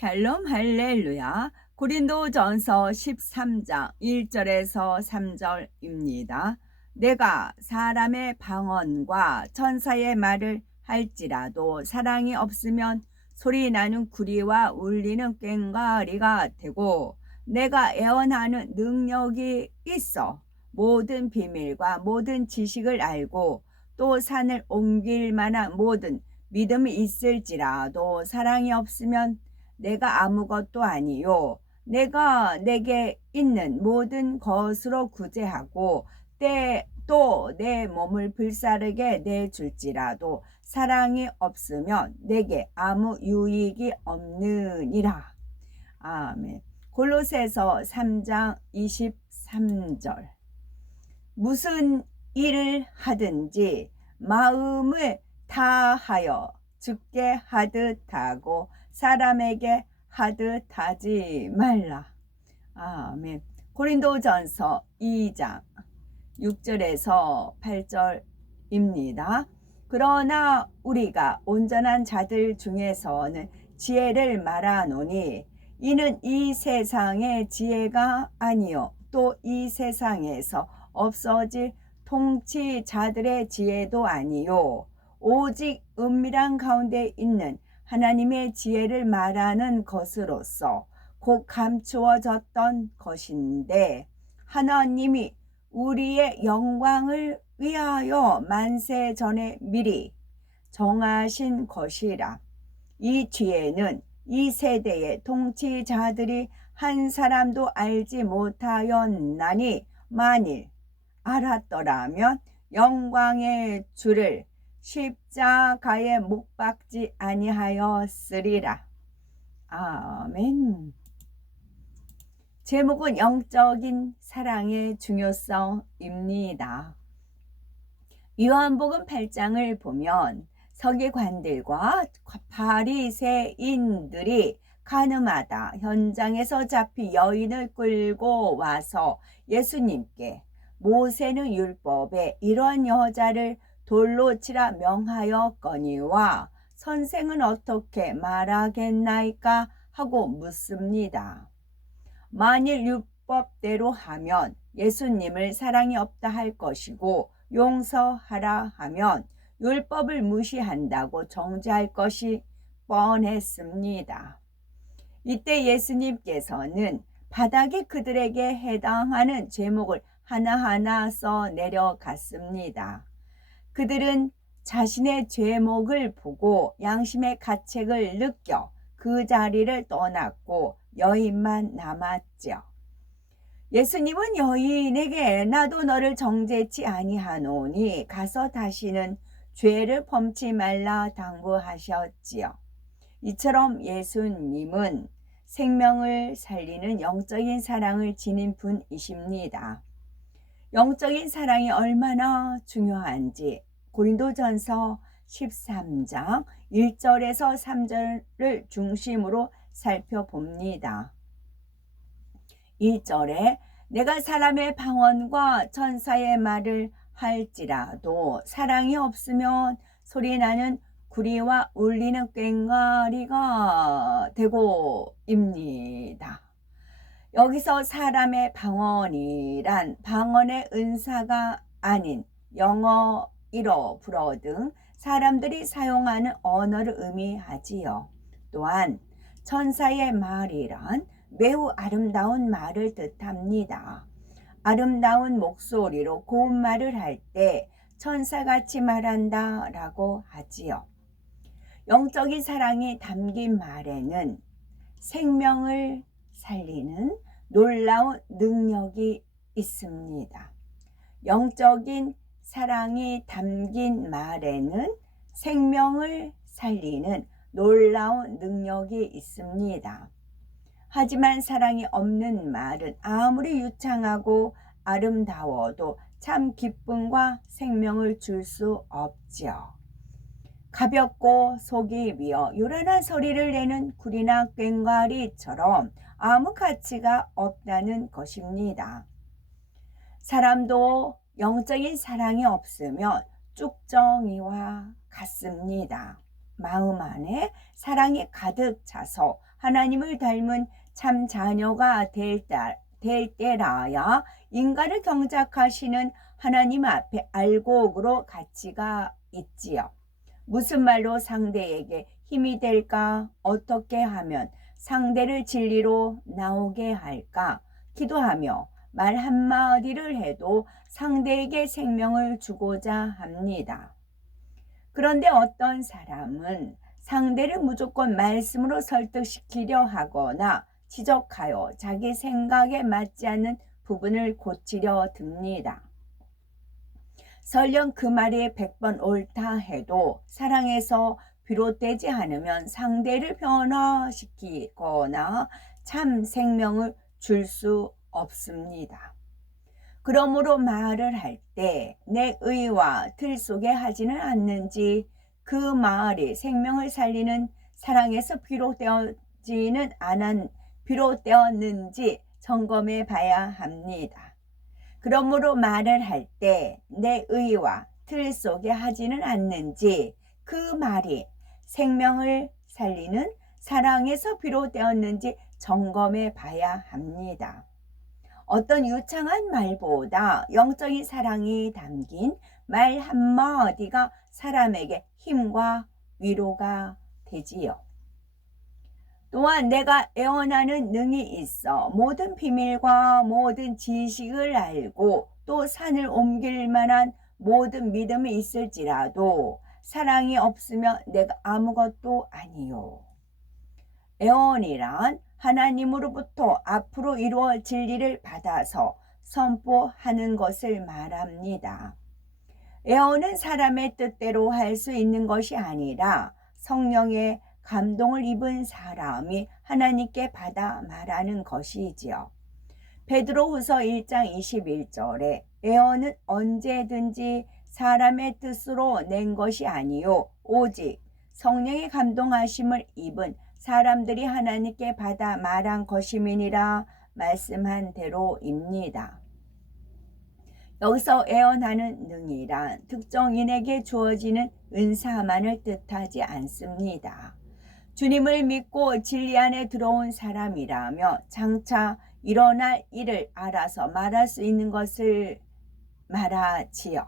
샬롬 할렐루야. 고린도전서 13장 1절에서 3절입니다. 내가 사람의 방언과 천사의 말을 할지라도 사랑이 없으면 소리 나는 구리와 울리는 꽹과리가 되고, 내가 애언하는 능력이 있어 모든 비밀과 모든 지식을 알고 또 산을 옮길 만한 모든 믿음이 있을지라도 사랑이 없으면 내가 아무것도 아니요. 내가 내게 있는 모든 것으로 구제하고 또 내 몸을 불사르게 내줄지라도 사랑이 없으면 내게 아무 유익이 없느니라. 아멘. 골로새서 3장 23절. 무슨 일을 하든지 마음을 다하여 주께 하듯하고 사람에게 하듯하지 말라. 아멘. 고린도전서 2장 6절에서 8절입니다. 그러나 우리가 온전한 자들 중에서는 지혜를 말하노니 이는 이 세상의 지혜가 아니요 또 이 세상에서 없어질 통치자들의 지혜도 아니요 오직 은밀한 가운데 있는 하나님의 지혜를 말하는 것으로서 곧 감추어졌던 것인데 하나님이 우리의 영광을 위하여 만세 전에 미리 정하신 것이라. 이 지혜는 이 세대의 통치자들이 한 사람도 알지 못하였나니 만일 알았더라면 영광의 주를 십자가에 못 박지 아니하였으리라. 아멘. 제목은 영적인 사랑의 중요성입니다. 요한복음 8장을 보면 서기관들과 바리새인들이 가늠하다 현장에서 잡힌 여인을 끌고 와서 예수님께 모세는 율법에 이러한 여자를 돌로 치라 명하였거니와 선생은 어떻게 말하겠나이까 하고 묻습니다. 만일 율법대로 하면 예수님을 사랑이 없다 할 것이고 용서하라 하면 율법을 무시한다고 정죄할 것이 뻔했습니다. 이때 예수님께서는 바닥에 그들에게 해당하는 제목을 하나하나 써 내려갔습니다. 그들은 자신의 죄목을 보고 양심의 가책을 느껴 그 자리를 떠났고 여인만 남았죠. 예수님은 여인에게 나도 너를 정죄치 아니하노니 가서 다시는 죄를 범치 말라 당부하셨지요. 이처럼 예수님은 생명을 살리는 영적인 사랑을 지닌 분이십니다. 영적인 사랑이 얼마나 중요한지 고린도전서 13장 1절에서 3절을 중심으로 살펴봅니다. 1절에 내가 사람의 방언과 천사의 말을 할지라도 사랑이 없으면 소리나는 구리와 울리는 꽹과리가 되고입니다. 여기서 사람의 방언이란 방언의 은사가 아닌 영어, 일어, 불어 등 사람들이 사용하는 언어를 의미하지요. 또한 천사의 말이란 매우 아름다운 말을 뜻합니다. 아름다운 목소리로 고운 말을 할 때 천사같이 말한다 라고 하지요. 영적인 사랑이 담긴 말에는 생명을 살리는 놀라운 능력이 있습니다. 영적인 사랑이 담긴 말에는 생명을 살리는 놀라운 능력이 있습니다. 하지만 사랑이 없는 말은 아무리 유창하고 아름다워도 참 기쁨과 생명을 줄 수 없지요. 가볍고 속이 비어 요란한 소리를 내는 구리나 꽹과리처럼 아무 가치가 없다는 것입니다. 사람도 영적인 사랑이 없으면 쭉정이와 같습니다. 마음 안에 사랑이 가득 차서 하나님을 닮은 참 자녀가 될 때라야 인간을 경작하시는 하나님 앞에 알곡으로 가치가 있지요. 무슨 말로 상대에게 힘이 될까? 어떻게 하면 상대를 진리로 나오게 할까? 기도하며 말 한마디를 해도 상대에게 생명을 주고자 합니다. 그런데 어떤 사람은 상대를 무조건 말씀으로 설득시키려 하거나 지적하여 자기 생각에 맞지 않는 부분을 고치려 듭니다. 설령 그 말이 100번 옳다 해도 사랑에서 비롯되지 않으면 상대를 변화시키거나 참 생명을 줄 수 없습니다. 그러므로 말을 할 때 내 의와 틀 속에 하지는 않는지 그 말이 생명을 살리는 사랑에서 비롯되었는지 점검해 봐야 합니다. 그러므로 말을 할 때 내 의와 틀 속에 하지는 않는지 그 말이 생명을 살리는 사랑에서 비롯되었는지 점검해 봐야 합니다. 어떤 유창한 말보다 영적인 사랑이 담긴 말 한마디가 사람에게 힘과 위로가 되지요. 또한 내가 애원하는 능이 있어 모든 비밀과 모든 지식을 알고 또 산을 옮길 만한 모든 믿음이 있을지라도 사랑이 없으면 내가 아무것도 아니요. 애원이란 하나님으로부터 앞으로 이루어질 일을 받아서 선포하는 것을 말합니다. 애원은 사람의 뜻대로 할 수 있는 것이 아니라 성령의 감동을 입은 사람이 하나님께 받아 말하는 것이지요. 베드로후서 1장 21절에 애원은 언제든지 사람의 뜻으로 낸 것이 아니요 오직 성령의 감동하심을 입은 사람들이 하나님께 받아 말한 것임이니라 말씀한 대로입니다. 여기서 애원하는 능이란 특정인에게 주어지는 은사만을 뜻하지 않습니다. 주님을 믿고 진리 안에 들어온 사람이라며 장차 일어날 일을 알아서 말할 수 있는 것을 말하지요.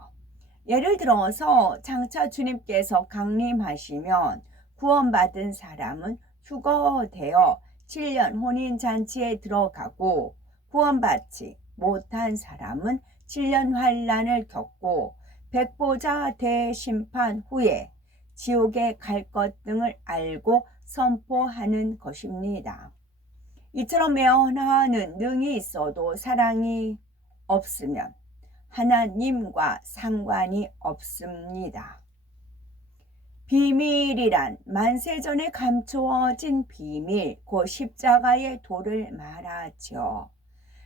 예를 들어서 장차 주님께서 강림하시면 구원받은 사람은 휴거되어 7년 혼인잔치에 들어가고 구원받지 못한 사람은 7년 환란을 겪고 백보자 대심판 후에 지옥에 갈 것 등을 알고 선포하는 것입니다. 이처럼 애원하는 능이 있어도 사랑이 없으면 하나님과 상관이 없습니다. 비밀이란 만세전에 감추어진 비밀, 곧 십자가의 도를 말하죠.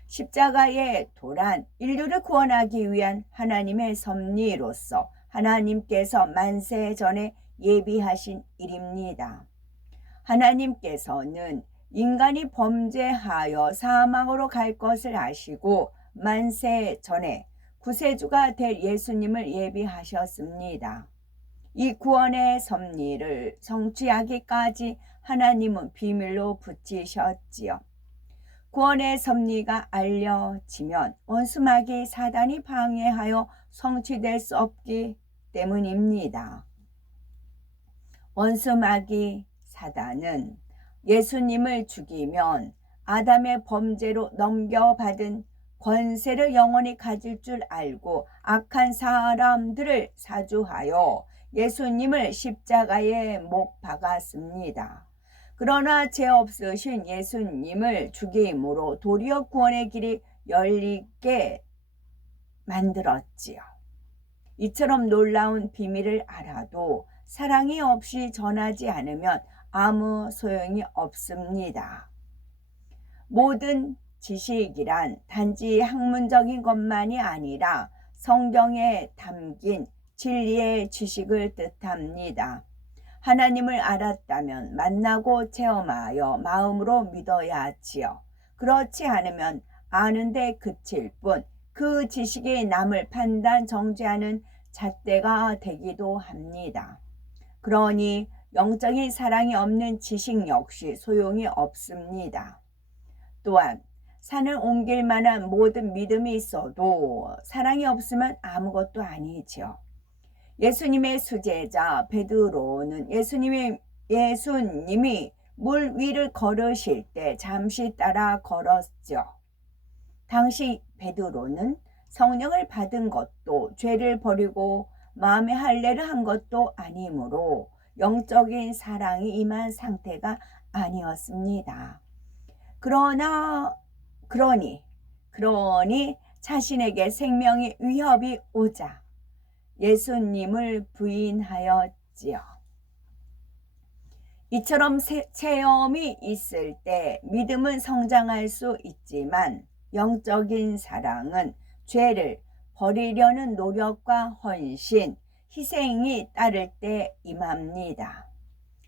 십자가의 도란 인류를 구원하기 위한 하나님의 섭리로서 하나님께서 만세전에 예비하신 일입니다. 하나님께서는 인간이 범죄하여 사망으로 갈 것을 아시고 만세전에 구세주가 될 예수님을 예비하셨습니다. 이 구원의 섭리를 성취하기까지 하나님은 비밀로 붙이셨지요. 구원의 섭리가 알려지면 원수마귀 사단이 방해하여 성취될 수 없기 때문입니다. 원수마귀 사단은 예수님을 죽이면 아담의 범죄로 넘겨받은 권세를 영원히 가질 줄 알고 악한 사람들을 사주하여 예수님을 십자가에 못 박았습니다. 그러나 죄 없으신 예수님을 죽임으로 도리어 구원의 길이 열리게 만들었지요. 이처럼 놀라운 비밀을 알아도 사랑이 없이 전하지 않으면 아무 소용이 없습니다. 모든 지식이란 단지 학문적인 것만이 아니라 성경에 담긴 진리의 지식을 뜻합니다. 하나님을 알았다면 만나고 체험하여 마음으로 믿어야 하지요. 그렇지 않으면 아는데 그칠 뿐 그 지식이 남을 판단 정죄하는 잣대가 되기도 합니다. 그러니 영적인 사랑이 없는 지식 역시 소용이 없습니다. 또한 산을 옮길 만한 모든 믿음이 있어도 사랑이 없으면 아무것도 아니지요. 예수님의 수제자 베드로는 예수님이 물 위를 걸으실 때 잠시 따라 걸었죠. 당시 베드로는 성령을 받은 것도 죄를 버리고 마음의 할례를 한 것도 아니므로 영적인 사랑이 임한 상태가 아니었습니다. 그러니 자신에게 생명의 위협이 오자 예수님을 부인하였지요. 이처럼 체험이 있을 때 믿음은 성장할 수 있지만 영적인 사랑은 죄를 버리려는 노력과 헌신, 희생이 따를 때 임합니다.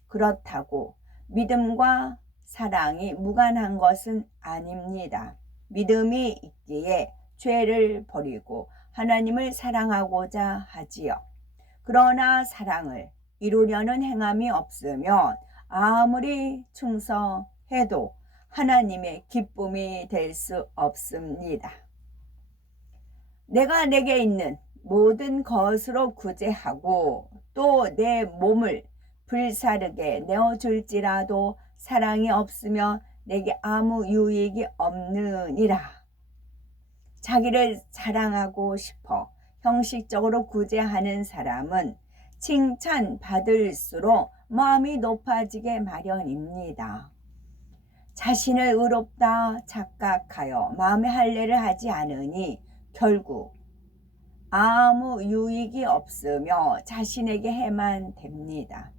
그렇다고 믿음과 사랑이 무관한 것은 아닙니다. 믿음이 있기에 죄를 버리고 하나님을 사랑하고자 하지요. 그러나 사랑을 이루려는 행함이 없으면 아무리 충성해도 하나님의 기쁨이 될 수 없습니다. 내가 내게 있는 모든 것으로 구제하고 또 내 몸을 불사르게 내어줄지라도 사랑이 없으면 내게 아무 유익이 없느니라. 자기를 자랑하고 싶어 형식적으로 구제하는 사람은 칭찬받을수록 마음이 높아지게 마련입니다. 자신을 의롭다 착각하여 마음의 할례를 하지 않으니 결국 아무 유익이 없으며 자신에게 해만 됩니다.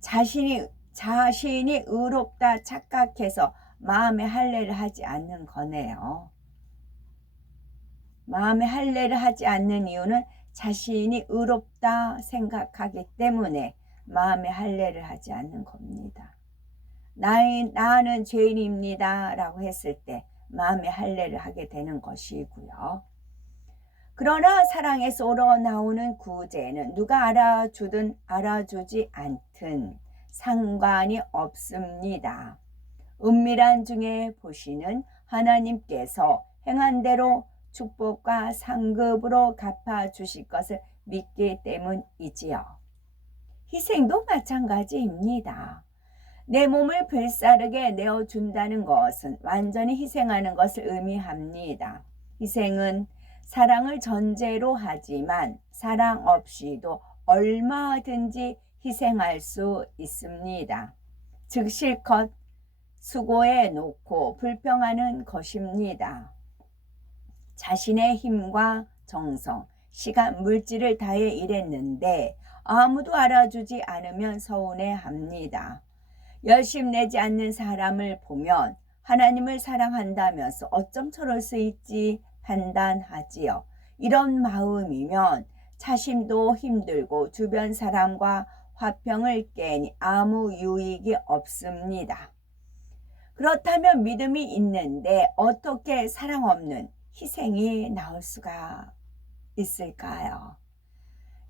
자신이 의롭다 착각해서 마음의 할례를 하지 않는 거네요. 마음의 할례를 하지 않는 이유는 자신이 의롭다 생각하기 때문에 마음의 할례를 하지 않는 겁니다. 나는 죄인입니다 라고 했을 때 마음의 할례를 하게 되는 것이고요. 그러나 사랑에서 우러나오는 구제는 누가 알아주든 알아주지 않든 상관이 없습니다. 은밀한 중에 보시는 하나님께서 행한 대로 축복과 상급으로 갚아주실 것을 믿기 때문이지요. 희생도 마찬가지입니다. 내 몸을 불사르게 내어준다는 것은 완전히 희생하는 것을 의미합니다. 희생은 사랑을 전제로 하지만 사랑 없이도 얼마든지 희생할 수 있습니다. 즉 실컷 수고해 놓고 불평하는 것입니다. 자신의 힘과 정성, 시간, 물질을 다해 일했는데 아무도 알아주지 않으면 서운해합니다. 열심 내지 않는 사람을 보면 하나님을 사랑한다면서 어쩜 저럴 수 있지 판단하지요. 이런 마음이면 자신도 힘들고 주변 사람과 화평을 깨니 아무 유익이 없습니다. 그렇다면 믿음이 있는데 어떻게 사랑 없는 희생이 나올 수가 있을까요?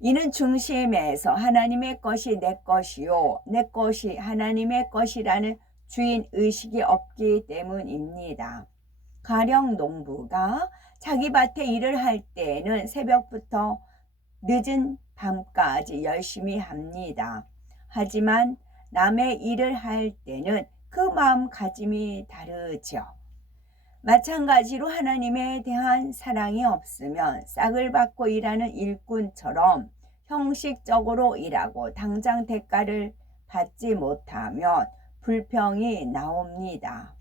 이는 중심에서 하나님의 것이 내 것이요 내 것이 하나님의 것이라는 주인의식이 없기 때문입니다. 가령 농부가 자기 밭에 일을 할 때에는 새벽부터 늦은 밤까지 열심히 합니다. 하지만 남의 일을 할 때는 그 마음가짐이 다르죠. 마찬가지로 하나님에 대한 사랑이 없으면 싹을 받고 일하는 일꾼처럼 형식적으로 일하고 당장 대가를 받지 못하면 불평이 나옵니다.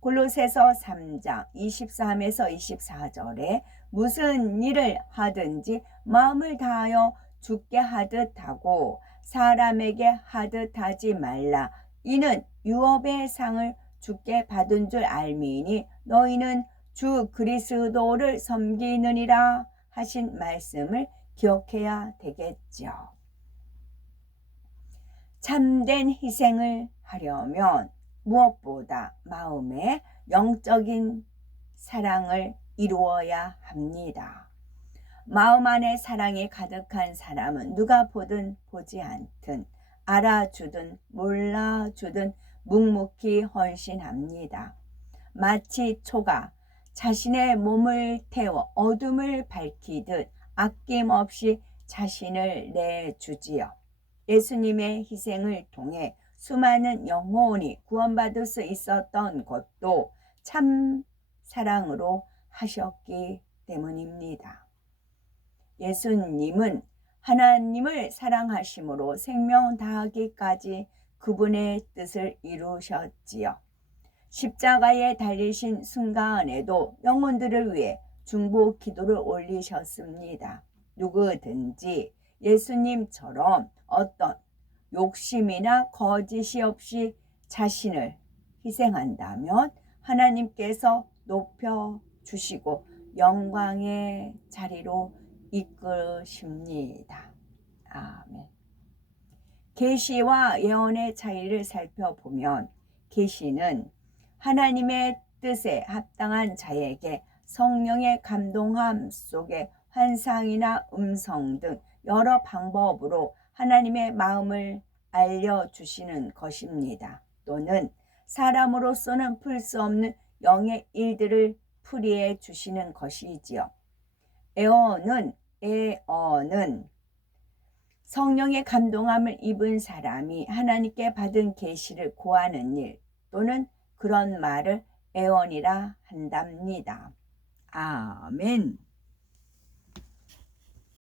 골로새서 3장 23에서 24절에 무슨 일을 하든지 마음을 다하여 주께 하듯 하고 사람에게 하듯 하지 말라. 이는 유업의 상을 주께 받은 줄 알미니 너희는 주 그리스도를 섬기느니라 하신 말씀을 기억해야 되겠죠. 참된 희생을 하려면 무엇보다 마음에 영적인 사랑을 이루어야 합니다. 마음 안에 사랑이 가득한 사람은 누가 보든 보지 않든 알아주든 몰라주든 묵묵히 헌신합니다. 마치 초가 자신의 몸을 태워 어둠을 밝히듯 아낌없이 자신을 내주지요. 예수님의 희생을 통해 수많은 영혼이 구원받을 수 있었던 것도 참 사랑으로 하셨기 때문입니다. 예수님은 하나님을 사랑하심으로 생명 다하기까지 그분의 뜻을 이루셨지요. 십자가에 달리신 순간에도 영혼들을 위해 중보 기도를 올리셨습니다. 누구든지 예수님처럼 어떤 욕심이나 거짓이 없이 자신을 희생한다면 하나님께서 높여주시고 영광의 자리로 이끄십니다. 아멘. 계시와 예언의 차이를 살펴보면 계시는 하나님의 뜻에 합당한 자에게 성령의 감동함 속에 환상이나 음성 등 여러 방법으로 하나님의 마음을 알려주시는 것입니다. 또는 사람으로서는 풀 수 없는 영의 일들을 풀이해 주시는 것이지요. 예언은 성령의 감동함을 입은 사람이 하나님께 받은 계시를 고하는 일 또는 그런 말을 예언이라 한답니다. 아멘.